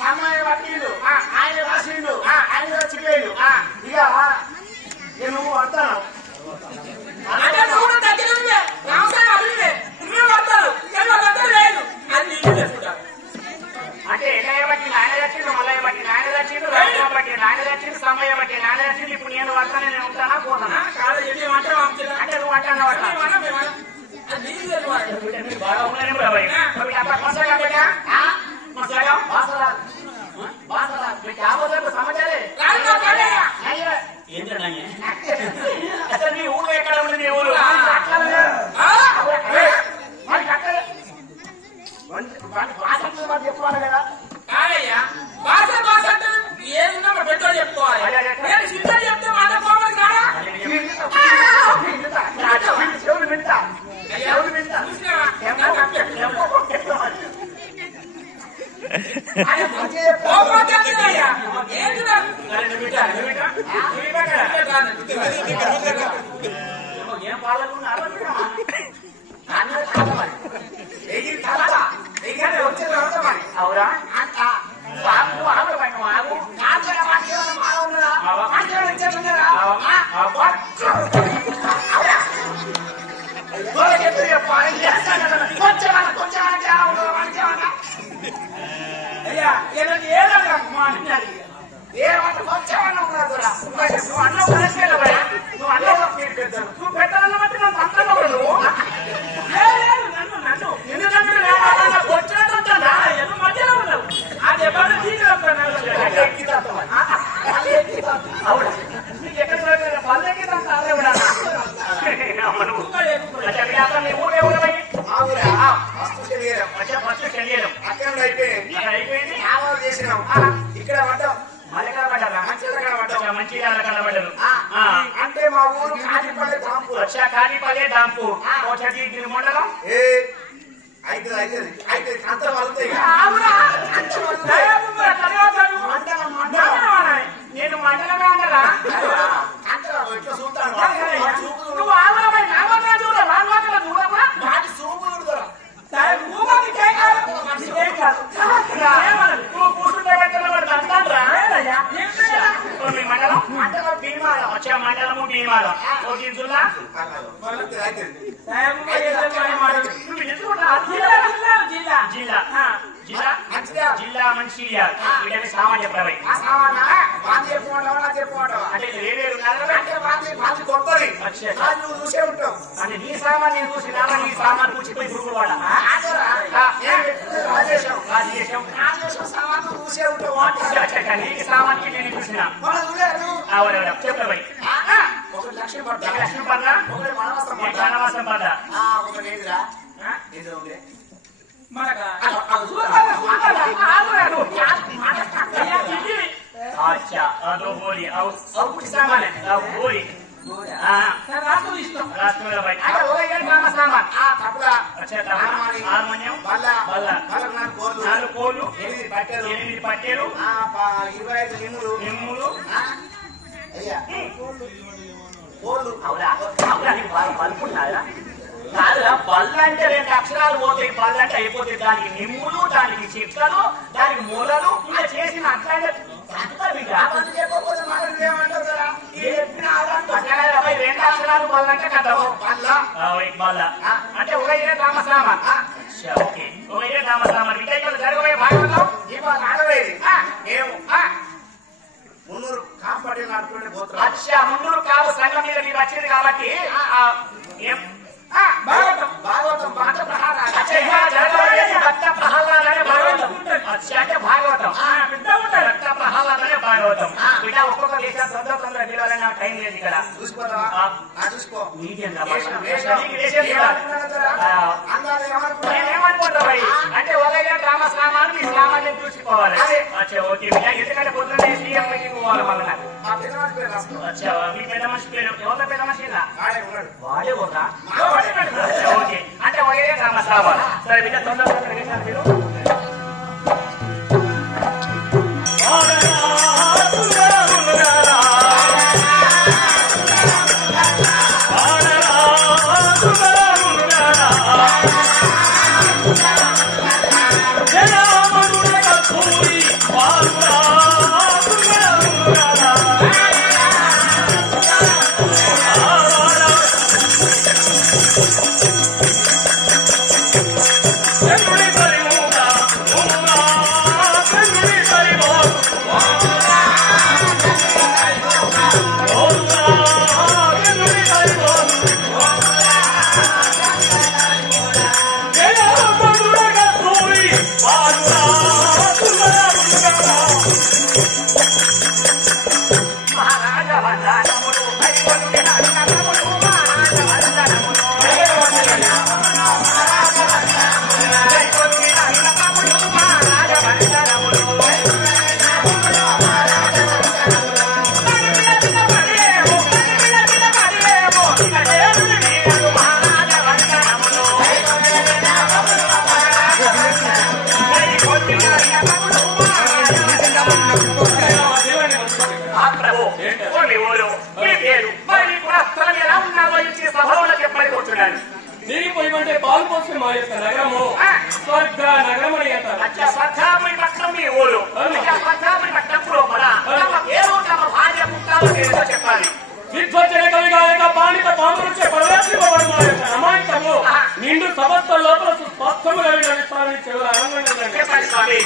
సమయ వకీలు ఆయన రాసిండు ఆయన వచ్చిపోయాడు ఇక నాకే నానేసింది ఇప్పుడు నేను పడతానే నేను ఉంటానా పోతానా కాదు అంటే నువ్వు అంటాను బాగా ఉన్నాను బాబాయ్ సమాచారే అసలు నీ ఊరు ఎక్కడ ఉంది నీ ఊరు చెప్పుకోవాలి కదా ఏదన్నా పెట్రోల్ చెప్పుకోవాలి చెప్తే మాట పోవాలి కదా చెవులు వింటా ఏం పాలకున్నారు అవురా నువ్వు పెట్టాలన్న బట్టి నన్ను అంతలో నువ్వు ఇక్కడ పడ్డాం మంచిర్యాల కనబడ్డారు అంటే మా ఊరు కాజీపల్లి డాంపూర్ కాజీపల్లి డాంపూర్ మండలం అయితే అంత వలుతాయి నేను మండలమే అన్నదా ఇట్లా చూస్తాను నువ్వు ఆవులపై నామన్నా చూడకూడదు వాటి సూపు చూడరా మండలం భీమాల వచ్చే మండలము భీమాల జిల్లా జిల్లా జిల్లా మంచిర్యాల వీళ్ళని సామాన్య ప్రవై అంటే వేరేరు చూసే ఉంటాం అంటే నీ సామాన్ నేను చూసి నీ సామాన్ కూర్చిపోయి పురుగు వాడ సామాన్ చూసే ఉంటాం నీకు సామాన్కి నేను చూసిన చెప్పబై లక్ష్మీ పడ్డా ఒకటి వనవాసం పడ్డా ఒకటి अच्छा दो बोली और कुछ सामान है बोली హార్మోనియం నాలుగు కోళ్ళు 8 పట్టెలు 25 నిమ్ములు పలుకున్నారా కాదురా బల్ల అంటే 2 అక్షరాలు పోతాయి బల్ల అంటే అయిపోతాయి దానికి నిమ్ములు దానికి చిక్కలు దానికి మూలలు ఇలా చేసిన అట్లాంటి 2 అక్షరాలు బల్ల అంటే కథవు బల్ల అంటే ఉదయ రామసామన్ ఉదయ రామసామన్ విజయకులు జరగబోయే భాగంలో మేము మున్నూరు కాంపటి నడుపుకుంటే పోతున్నాం అచ్చా మున్నూరు కాపు సంఘం మీద మీరు వచ్చింది కాబట్టి భాగవతం భక్త ప్రహ్లాద భక్త ప్రహ్లాదనే భాగవతం అంటే భాగవతం భక్త ప్రహ్లాదనే భాగవతం ఇలా ఒక్కొక్క దేశాలు తొందర పిలవాలని నాకు టైం లేదు ఇక్కడ చూసుకో నేనేమనుకుంటా అంటే ఒకటే డ్రామా సామాను మీ సామాన్యం చూసుకోవాలి ఓకే ఎందుకంటే పొద్దున్న సీఎం మీటింగ్ పోవాలి మళ్ళీ మీ పెద్ద మనిషి పేరు ఎవరి పెద్ద మనిషి వాడే పోతా ఓకే అంటే ఒకటే డ్రామా సామాన్ సరే బిడ్డ తొందరగా మీరు Everybody move వందనములు హరిగొండి నగరములు మహారాజ వందనములు హరిగొండి నగరములు మహారాజ వందనములు నీరిపోయిమంటే పాలు పోసిన మా యొక్క నగరము స్వర్గ నగరం అని అంటారు. స్వర్గాపురి పట్టణం మీ ఊరు. స్వర్గాపురి పట్టణం లోపల ఏదో తమ భార్య పుట్టాలో ఏదో చెప్పాలి. విధ్వజన కవిగాయక పాండిత పాములచే పరవేశింపబడి మా యొక్క అమాయకము నిండు సమస్త లోపల స్పష్టముగా వినిపిస్తారని చెవుల ఆనందంగా చెప్పాలి స్వామి.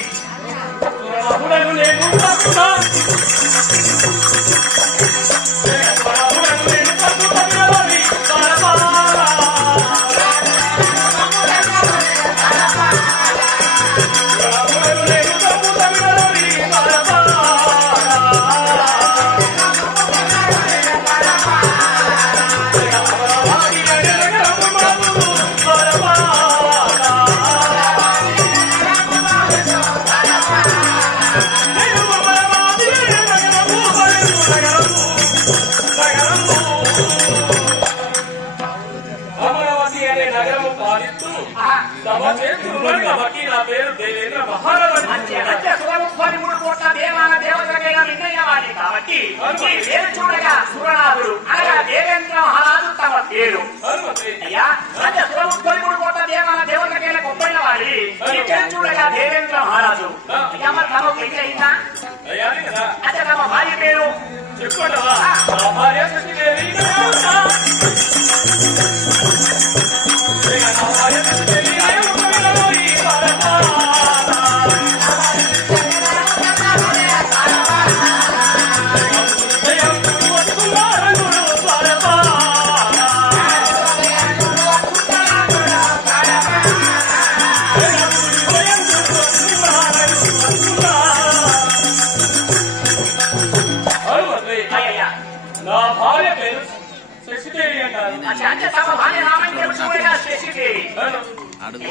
నేను కాబట్టి నా పేరు దేవేంద్ర మహారాజు. కాబట్టి పేరు చూడగా సురనాథుడు అనగా దేవేంద్ర మహారాజు తమ పేరు. అయ్యా అంటే సురముఖోని కోట దేవాల దేవతకైనా గొప్పైన వాడి పేరు చూడగా దేవేంద్ర మహారాజు. అయ్యా మరి తమ పెళ్లి అయిందా? అంటే తమ భార్య పేరు చెప్పుకుంటావా? భార్య సతీదేవి నా భార్య పేరు శశిదేవి అంటారు. అంటే తమ భార్య నామం తెలుసుకోగా శశిదేవి.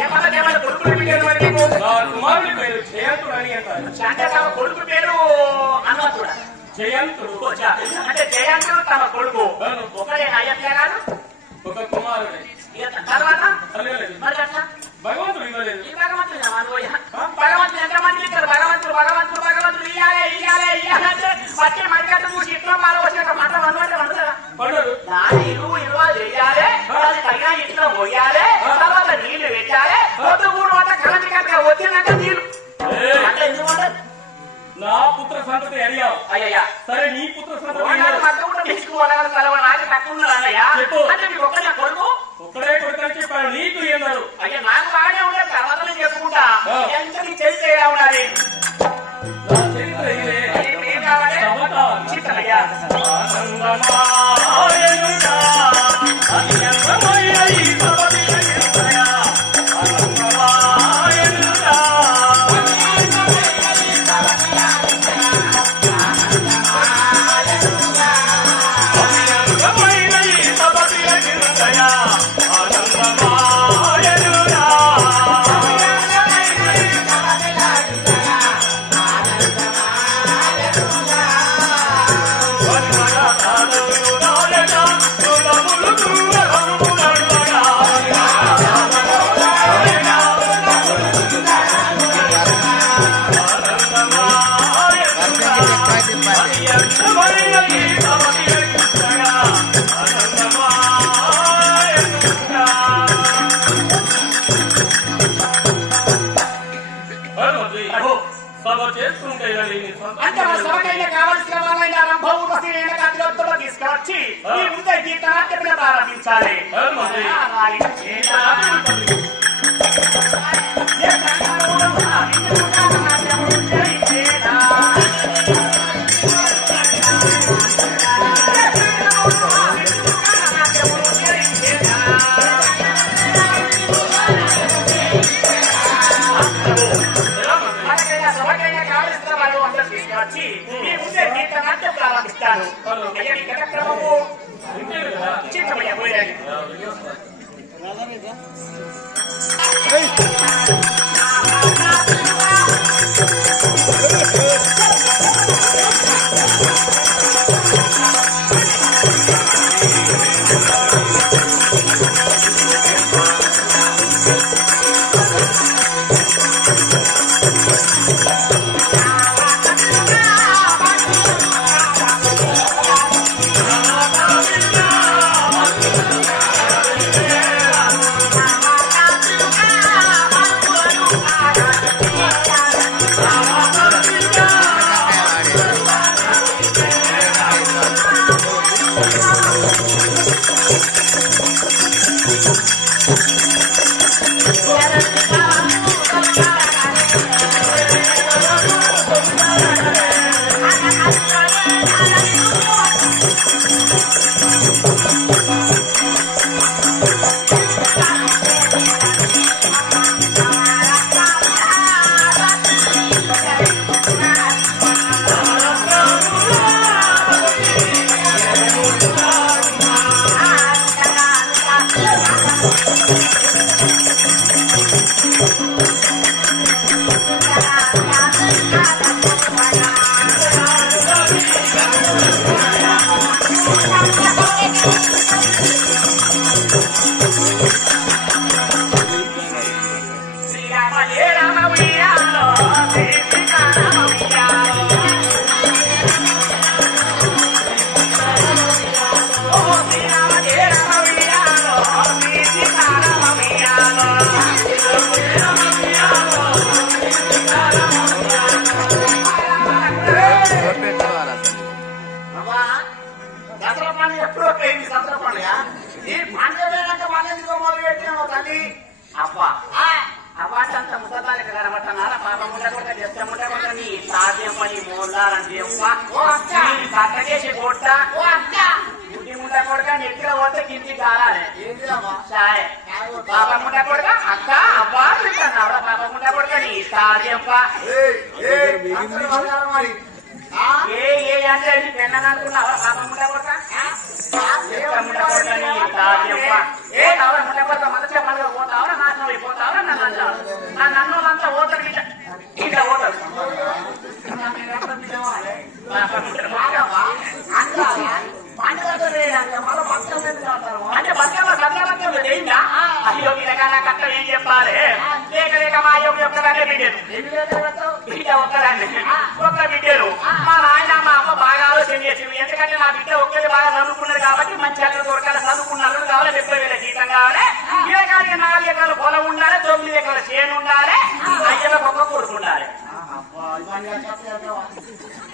ఏమన్నా కొడుకుని పేరు నా కుమారుడి పేరు జయంతుడు అని అంటారు. అంటే తమ కొడుకు పేరు హనుమంతుడా? జయంతుడు. అంటే జయంతుడు తమ కొడుకు ఒకడే అయ్యట్లే కాదు ఒక కుమారుడే. తర్వాత మరి అట్లా భగవంతుడు ఇవ్వలేదు. ఈ భగవంతుడు భగవంతుడు ఎంతమంది ఇస్తారు? భగవంతుడు భగవంతుడు భగవంతుడు ఇయ్యాలే ఇయ్యాలే ఇయ్యాలంటే పచ్చే మరికట్టు చూసి ఇట్లా మాల వచ్చిన పంట వండుకుంటే వండుతారా? దాని ఇరువ చెయ్యాలి, అది తగిన ఇట్లా పోయాలి, తర్వాత నీళ్లు పెట్టాలి, పొద్దు మూడు వంట కరెంట్ కనుక వచ్చిందంటే నీళ్లు అంటే ఎందుకంటే నా పుత్ర సంతతి అడిగావు. అయ్యా సరే నీ పుత్ర సంతతి నాకు తక్కువ ఉన్నారన్నయ్యా. అంటే మీకు ఒక్కడే కొడుకు? ఒక్కడే కొడుకని చెప్పాను. నీకు ఏమన్నారు? అయ్యా నాకు బాగానే ఉండే తర్వాత నేను చెప్పుకుంటా. ఎంత నీ చరిత్ర ఎలా ఉండాలి? ఏం కావాలి? చిత్తయ్యా అంటే మన సభకైనా కావలసిన వాళ్ళైనా రంభూర్వశీలైన కాంతిలో తీసుకొచ్చి ఈ ముందే గీతనాట్యం ప్రారంభించాలి. సభకైనా కావలసిన వాళ్ళు అందరూ తీసుకొచ్చి ఈ ముందే గీతనాట్యం ప్రారంభిస్తాను. ఘటక్రమము చిత్తమయ్య పోయాడు.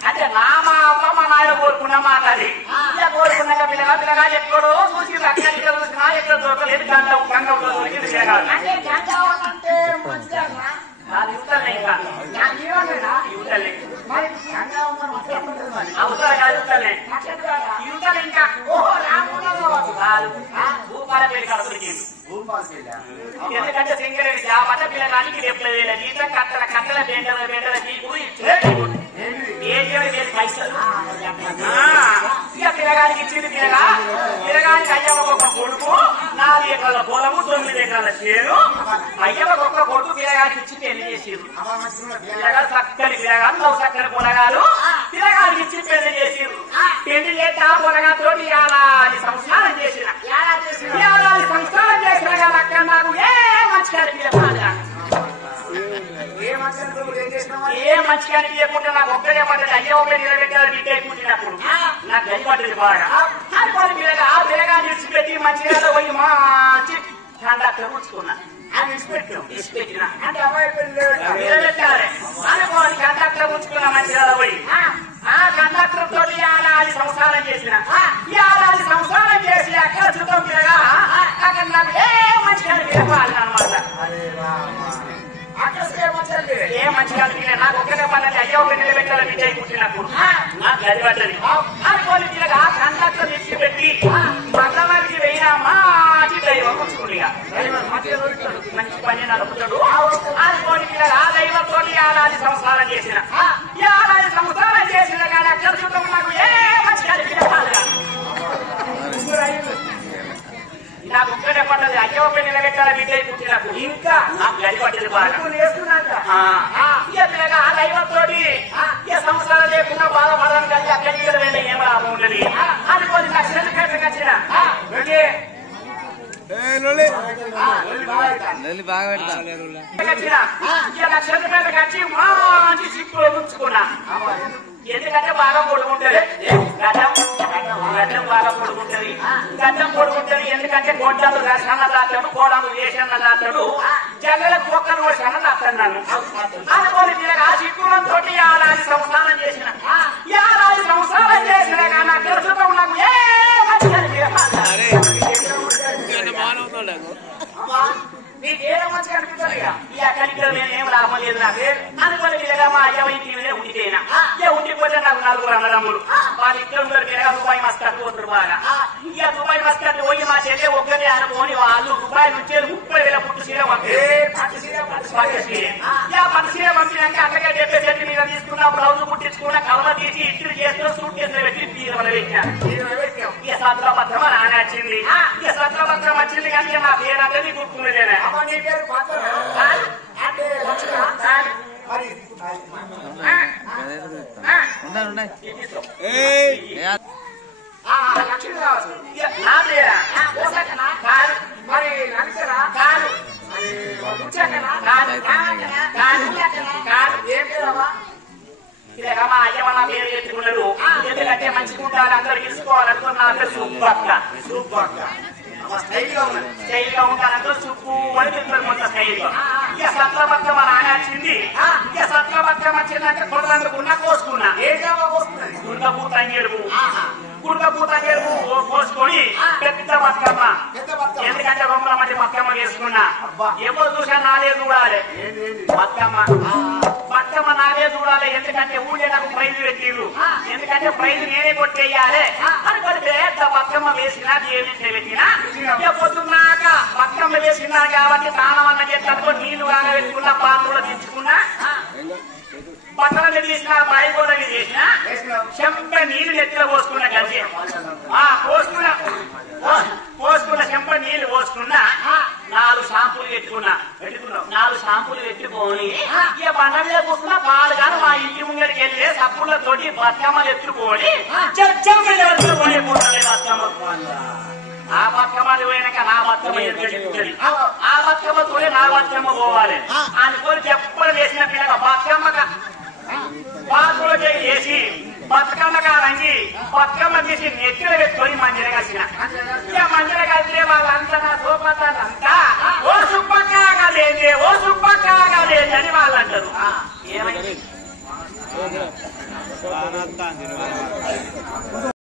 అంటే నా మా అమ్మ మా నాయన కోరుకున్న మాట అది. కోరుకున్నాక పిల్లగా ఎక్కడో చూసి అక్కడ చూసినా ఎక్కడ దొరకలేదు. గంట దొరికింది యువతలే ఇంకా యువతలే ఇంకా భూపాల పేరు కాడ దొరికింది. ఎందుకంటే సింగరేణి పట్ట పిల్లగానికి రేపుల జీతం కట్టల బెండల జీపు పైసలు ఇక పిల్లగానికి ఇచ్చింది. పిల్లగానికి అయ్యవ ఒక కొడుకు 4 ఎకరాల పొలము 9 ఎకరాల చేను. అయ్యవ ఒక కొడుకు పిల్లగానికి ఇచ్చి పెళ్లి చేసిరు. పిల్లగాడు చక్కని పిల్లగాడు చక్కని పొలగాడు పిల్లగానికి ఇచ్చి పెళ్లి చేసిరు. పెళ్లి చేస్తే ఆ పొలగాతో ఏడాది సంస్కారం చేసిన అక్కడ నాకు ఏ మంచి కనిపించకుండా నాకు ఒక్కడే పడ్డది. అయ్యో నిలబెట్టాలి బిడ్డ కూర్చున్నప్పుడు నాకు గది పడ్డది బాగా. ఆ పిల్లగాని విడిచిపెట్టి మంచిగా పోయి మంచి కండక్టర్ ఉంచుకున్నా. అది ఇచ్చిపెట్టిన అంటే నిలబెట్టాలి అనుకోని కండక్టర్ ఉంచుకున్నా మంచిగా పోయి. ఆ కండక్టర్ తోటి ఏడాది సంసారం చేసిన. ఏడాది సంసారం చేసి అక్కడ చూద్దాం పిల్లగా అక్కడ నాకు ఏ మంచి కనిపించాలి అనమాట. ఏ మంచిగా నాకు ఒక్కడే పన్నది. అయ్యో పెళ్లి పెట్టాలి బిడ్డ కూర్చున్నప్పుడు నాకు గది పడ్డది. అనుకోని పిల్లగా కండక్టర్ ఇచ్చిపెట్టి మండలానికి వెయ్యినా మంచి దైవం కూర్చుకుంటా మంచి పని నడుపుతాడు. అనుకోని పిల్లగా ఆ దైవంతో ఏడాది సంసారం చేసిన. ఏడాది సంసారం చేసిన కానీ అక్కడ చూద్దాం నాకు ఏ మంచి కనిపించాలి. శివపై నిలబెట్టాలి బిడ్డ పుట్టినప్పుడు ఇంకా గడి పట్టింది బాగా వేసుకున్నాక ఆ దైవంతోటి సంవత్సరాలు లేకుండా బాధపడాలని కలిసి అక్కడికి వెళ్ళి ఏం లాభం ఉండదు అది కొన్ని లక్షలు పెట్టకొచ్చిన నక్షత్రపేటకు వచ్చి మంచి సిక్కులో ఉంచుకున్నా ఎందుకంటే బాగా పొడుగుంటది గడ్డం బాగా పొడుగుంటది గడ్డం పొడుగుంటది ఎందుకంటే గొడ్డలు సన్న దాతాడు కోడలు వేసన్న దాతాడు జల్లెల కుక్కలు సన్న దాతాడు నన్ను అనుకోని ఆ సిక్కులంతో ఏడాది సంసారం చేసిన ఏడాది సంసారం చేసిన కానీ నాకు తెలుసుతో నాకు ఏ నీకేదో మంచిగా అనిపించాలి ఈ అక్కడికి ఏం లాభం లేదు నాకు అనుకోని విధంగా మా అయ్య ఇంటి మీద ఉండిపోయినా ఉండిపోతే నాకు నలుగురు అన్నదమ్ములు వాళ్ళ ఇద్దరు మీరు దుబాయ్ మస్కట్ పోతారు బాగా ఇక దుబాయ్ మస్కట్ పోయి మా చెల్లె ఒక్కటే అనుకోని వాళ్ళు రూపాయలు నుంచి 30,000 పుట్టు సీర పట్టు సీర పంపినాక అక్కడికే 70 సెంటి మీద తీసుకున్నా బ్లౌజ్ కుట్టించుకున్నా కలవ తీసి ఇట్లు చేస్తూ సూట్ కేసులు పెట్టి తీరమని పెట్టాను ఇక సత్రపత్రం నాన్న వచ్చింది ఇక సత్రపత్రం వచ్చింది కానీ నా పేరు అంటే గుర్తులేనా అయ్య వాళ్ళ పేరు ఎత్తుకున్నారు ఎందుకంటే మంచిగా ఉండాలి అందరూ తీసుకోవాలనుకున్న నా పేరు సుబ్బక్క స్టైల్ గా ఉంటానంటే సుప్పు అని చెప్తారు కొంత స్టైల్ గా ఇక సత్రపత్రం మా నాన్న వచ్చింది ఇక సత్రపత్రం వచ్చిందంటే కొడలందుకున్నా కోసుకున్నా గుడ్డపూత అంగేరుపు కోసుకొని పెద్ద బతుకమ్మ ఎందుకంటే రొమ్మల మధ్య బతుకమ్మ వేసుకున్నా ఎవరు చూసా నాలే చూడాలి బతుకమ్మ నాలే చూడాలి ఎందుకంటే ఊళ్ళే నాకు ప్రైజ్ పెట్టిరు ఎందుకంటే ప్రైజ్ నేనే కొట్టేయాలి అనుకోని పెద్ద బతుకమ్మ వేసినా దేవుని పెట్టినా పొద్దున్నాక బతుకమ్మ వేసినా కాబట్టి స్నానం అన్న చేస్తాను నీళ్లు కాగా పెట్టుకున్నా పాత్రలో తెచ్చుకున్నా పక్కన తీసిన బాయి కూడా చేసిన చెంప నీళ్లు నెత్తిలో పోసుకున్నా కలిసి పోసుకున్న చెంప నీళ్లు పోసుకున్నా 4 షాంపూలు పెట్టుకున్నా 4 షాంపూలు పెట్టుకొని ఇక బండ మీద కూర్చున్న పాలు కానీ మా ఇంటి ముంగడికి వెళ్ళి సప్పులతోటి బతుకమ్మలు ఎత్తుకొని ఎత్తుకొని బతుకమ్మ ఆ బతుకమ్మలు పోయినాక నా బతుకమ్మ ఎత్తుకుంటుంది ఆ బతుకమ్మతోనే నా బతుకమ్మ పోవాలి అనుకొని చెప్పలు వేసిన పిల్లగా బతుకమ్మగా పాత్రలో చేసి బతుకమ్మగా రంగి బతుకమ్మ తీసి నెత్తిలో పెట్టుకొని మంజర కలిసిన ఇక మంజర కలిస్తే వాళ్ళంతా నా సోపతారంతా ఓ సుబ్బక్కాగా లేదే అని వాళ్ళు అంటారు ఏమైంది